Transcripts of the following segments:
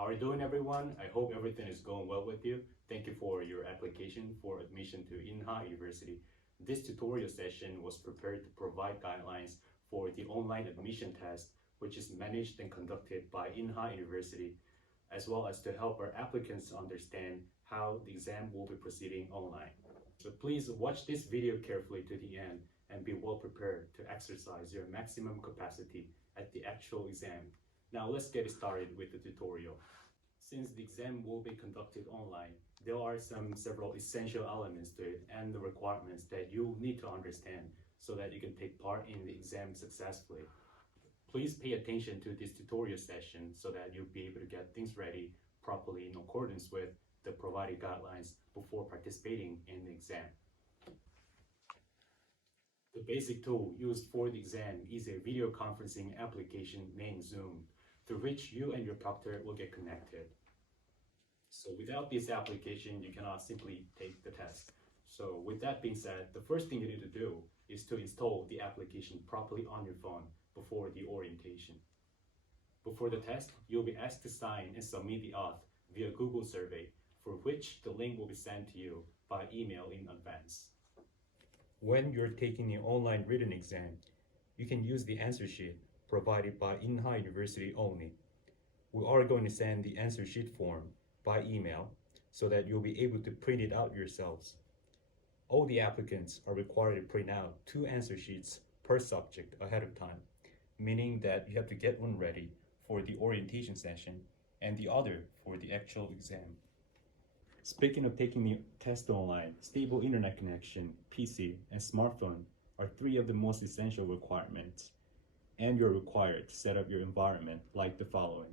How are you doing, everyone? I hope everything is going well with you. Thank you for your application for admission to Inha University. This tutorial session was prepared to provide guidelines for the online admission test, which is managed and conducted by Inha University, as well as to help our applicants understand how the exam will be proceeding online. So please watch this video carefully to the end and be well prepared to exercise your maximum capacity at the actual exam. Now let's get started with the tutorial. Since the exam will be conducted online, there are several essential elements to it and the requirements that you need to understand so that you can take part in the exam successfully. Please pay attention to this tutorial session so that you'll be able to get things ready properly in accordance with the provided guidelines before participating in the exam. The basic tool used for the exam is a video conferencing application named Zoom, through which you and your proctor will get connected. So without this application, you cannot simply take the test. So with that being said, the first thing you need to do is to install the application properly on your phone before the orientation. Before the test, you'll be asked to sign and submit the auth via Google survey, for which the link will be sent to you by email in advance. When you're taking the online written exam, you can use the answer sheet provided by Inha University only. We are going to send the answer sheet form by email so that you'll be able to print it out yourselves. All the applicants are required to print out 2 answer sheets per subject ahead of time, meaning that you have to get one ready for the orientation session and the other for the actual exam. Speaking of taking the test online, stable internet connection, PC, and smartphone are 3 of the most essential requirements, and you're required to set up your environment like the following.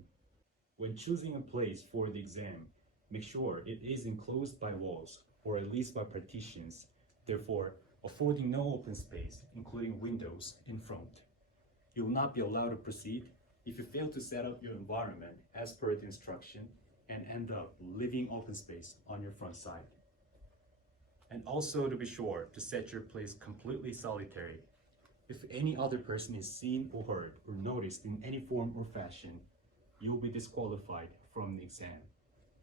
When choosing a place for the exam, make sure it is enclosed by walls or at least by partitions, therefore affording no open space, including windows in front. You will not be allowed to proceed if you fail to set up your environment as per the instruction and end up leaving open space on your front side. And also to be sure to set your place completely solitary. If any other person is seen or heard or noticed in any form or fashion, you will be disqualified from the exam.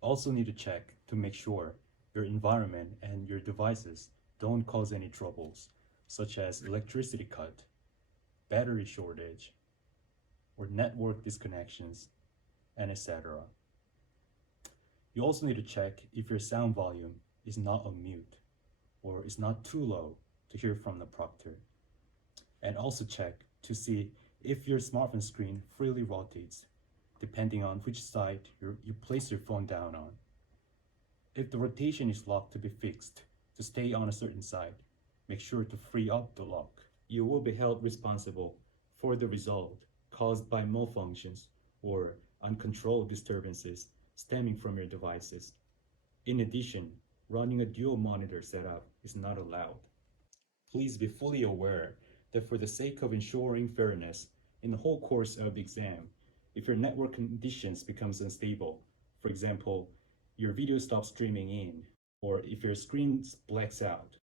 Also need to check to make sure your environment and your devices don't cause any troubles, such as electricity cut, battery shortage, or network disconnections, and etc. You also need to check if your sound volume is not on mute or is not too low to hear from the proctor. And also check to see if your smartphone screen freely rotates, depending on which side you place your phone down on. If the rotation is locked to be fixed to stay on a certain side, make sure to free up the lock. You will be held responsible for the result caused by malfunctions or uncontrolled disturbances stemming from your devices. In addition, running a dual monitor setup is not allowed. Please be fully aware that for the sake of ensuring fairness in the whole course of the exam, if your network conditions becomes unstable, for example, your video stops streaming in, or if your screen blacks out,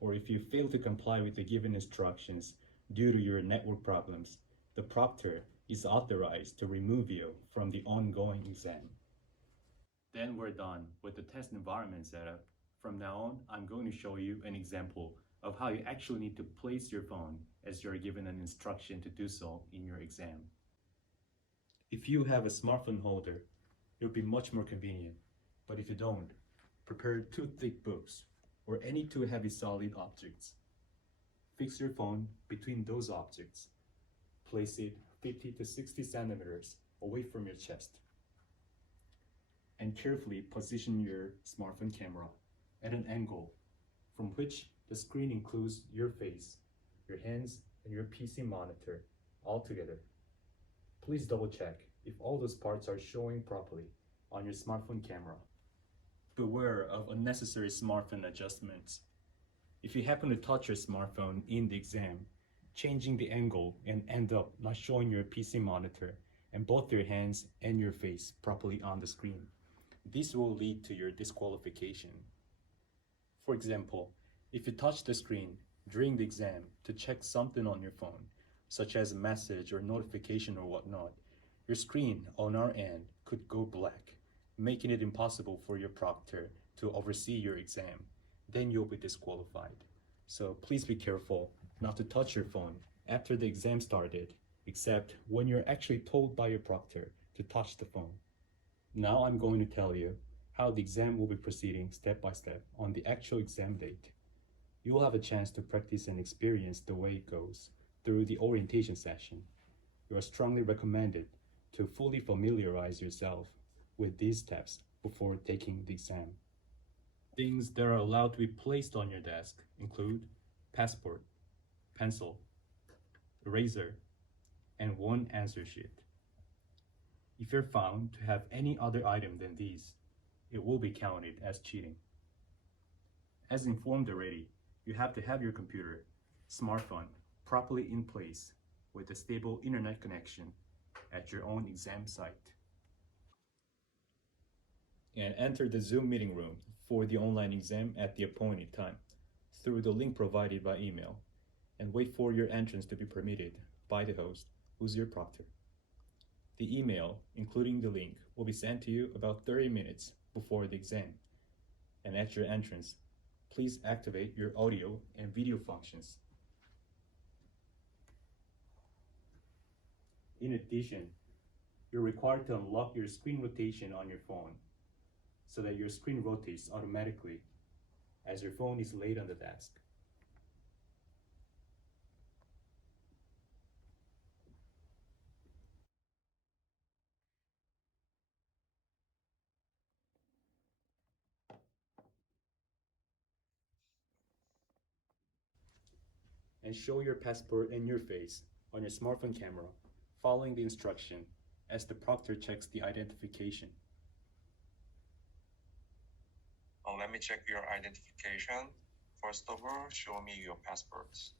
or if you fail to comply with the given instructions due to your network problems, the proctor is authorized to remove you from the ongoing exam. Then we're done with the test environment setup. From now on, I'm going to show you an example of how you actually need to place your phone as you're given an instruction to do so in your exam. If you have a smartphone holder, it would be much more convenient. But if you don't, prepare 2 thick books or any 2 heavy solid objects. Fix your phone between those objects. Place it 50 to 60 centimeters away from your chest. And carefully position your smartphone camera at an angle from which the screen includes your face, your hands, and your PC monitor all together. Please double check if all those parts are showing properly on your smartphone camera. Beware of unnecessary smartphone adjustments. If you happen to touch your smartphone in the exam, changing the angle and end up not showing your PC monitor and both your hands and your face properly on the screen, this will lead to your disqualification. For example, if you touch the screen during the exam to check something on your phone, such as a message or notification or whatnot, your screen on our end could go black, making it impossible for your proctor to oversee your exam. Then you'll be disqualified. So please be careful not to touch your phone after the exam started, except when you're actually told by your proctor to touch the phone. Now I'm going to tell you how the exam will be proceeding step by step on the actual exam date. You will have a chance to practice and experience the way it goes through the orientation session. You are strongly recommended to fully familiarize yourself with these steps before taking the exam. Things that are allowed to be placed on your desk include passport, pencil, eraser, and one answer sheet. If you're found to have any other item than these, it will be counted as cheating. As informed already, you have to have your computer, smartphone, properly in place with a stable internet connection at your own exam site. And enter the Zoom meeting room for the online exam at the appointed time through the link provided by email, and wait for your entrance to be permitted by the host, who's your proctor. The email, including the link, will be sent to you about 30 minutes before the exam. And at your entrance, please activate your audio and video functions. In addition, you're required to unlock your screen rotation on your phone so that your screen rotates automatically as your phone is laid on the desk. And show your passport and your face on your smartphone camera, following the instruction as the proctor checks the identification. Let me check your identification. First of all, show me your passports.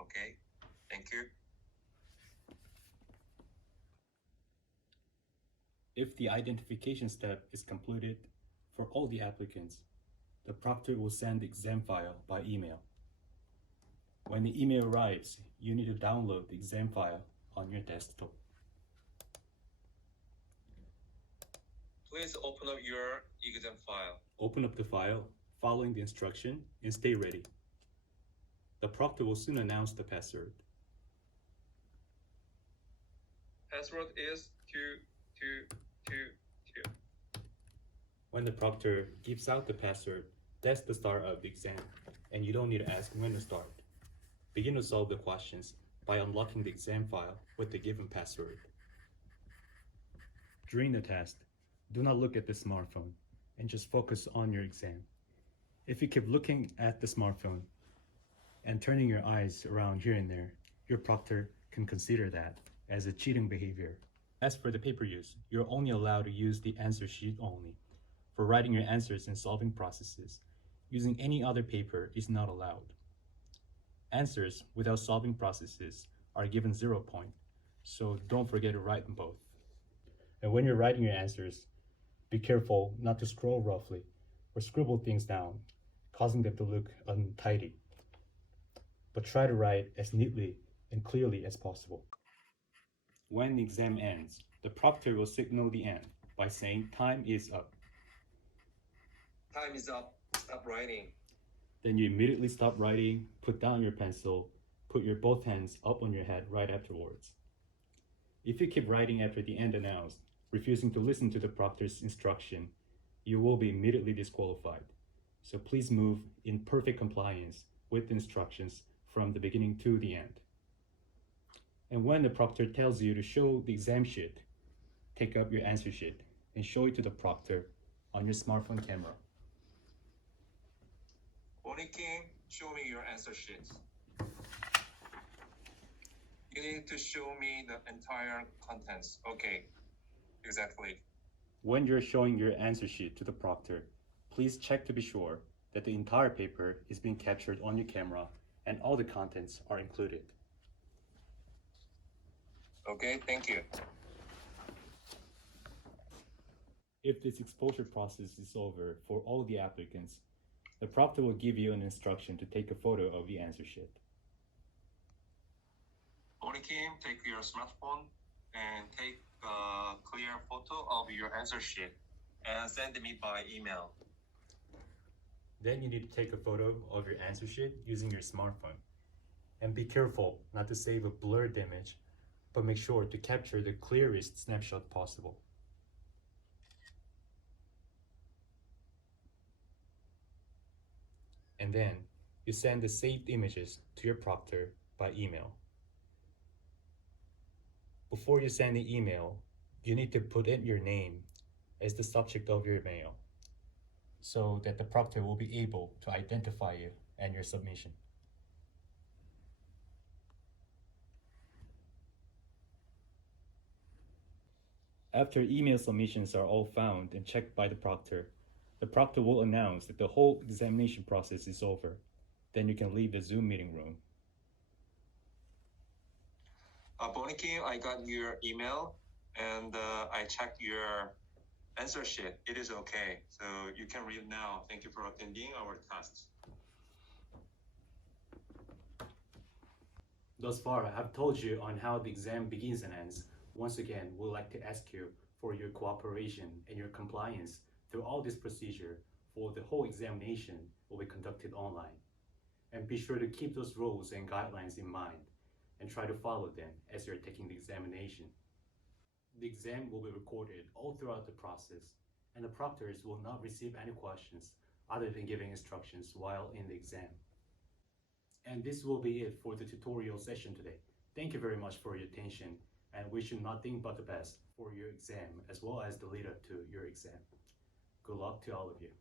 Okay, thank you. If the identification step is completed for all the applicants, the proctor will send the exam file by email. When the email arrives, you need to download the exam file on your desktop. Please open up your exam file. Open up the file, following the instruction, and stay ready. The proctor will soon announce the password. Password is 2222. When the proctor gives out the password, that's the start of the exam, and you don't need to ask when to start. Begin to solve the questions by unlocking the exam file with the given password. During the test, do not look at the smartphone and just focus on your exam. If you keep looking at the smartphone and turning your eyes around here and there, your proctor can consider that as a cheating behavior. As for the paper use, you're only allowed to use the answer sheet only. For writing your answers and solving processes, using any other paper is not allowed. Answers without solving processes are given 0 points, so don't forget to write them both. And when you're writing your answers, be careful not to scroll roughly or scribble things down, causing them to look untidy. But try to write as neatly and clearly as possible. When the exam ends, the proctor will signal the end by saying time is up. Time is up. Stop writing. Then you immediately stop writing, put down your pencil, put your both hands up on your head right afterwards. If you keep writing after the end announced, refusing to listen to the proctor's instruction, you will be immediately disqualified. So please move in perfect compliance with the instructions from the beginning to the end. And when the proctor tells you to show the exam sheet, take up your answer sheet and show it to the proctor on your smartphone camera. King, show me your answer sheets. You need to show me the entire contents. Okay, exactly. When you're showing your answer sheet to the proctor, please check to be sure that the entire paper is being captured on your camera and all the contents are included. Okay, thank you. If this exposure process is over for all the applicants, the proctor will give you an instruction to take a photo of the answer sheet. Bonnie Kim, take your smartphone and take a clear photo of your answer sheet and send me by email. Then you need to take a photo of your answer sheet using your smartphone. And be careful not to save a blurred image, but make sure to capture the clearest snapshot possible. And then you send the saved images to your proctor by email. Before you send the email, you need to put in your name as the subject of your mail so that the proctor will be able to identify you and your submission. After email submissions are all found and checked by the proctor will announce that the whole examination process is over. Then you can leave the Zoom meeting room. Bonnie Kim, I got your email and I checked your answer sheet. It is okay. So you can read now. Thank you for attending our tests. Thus far, I've told you on how the exam begins and ends. Once again, we'd like to ask you for your cooperation and your compliance through all this procedure, for the whole examination will be conducted online. And be sure to keep those rules and guidelines in mind and try to follow them as you're taking the examination. The exam will be recorded all throughout the process, and the proctors will not receive any questions other than giving instructions while in the exam. And this will be it for the tutorial session today. Thank you very much for your attention and wish you nothing but the best for your exam as well as the lead up to your exam. Good luck to all of you.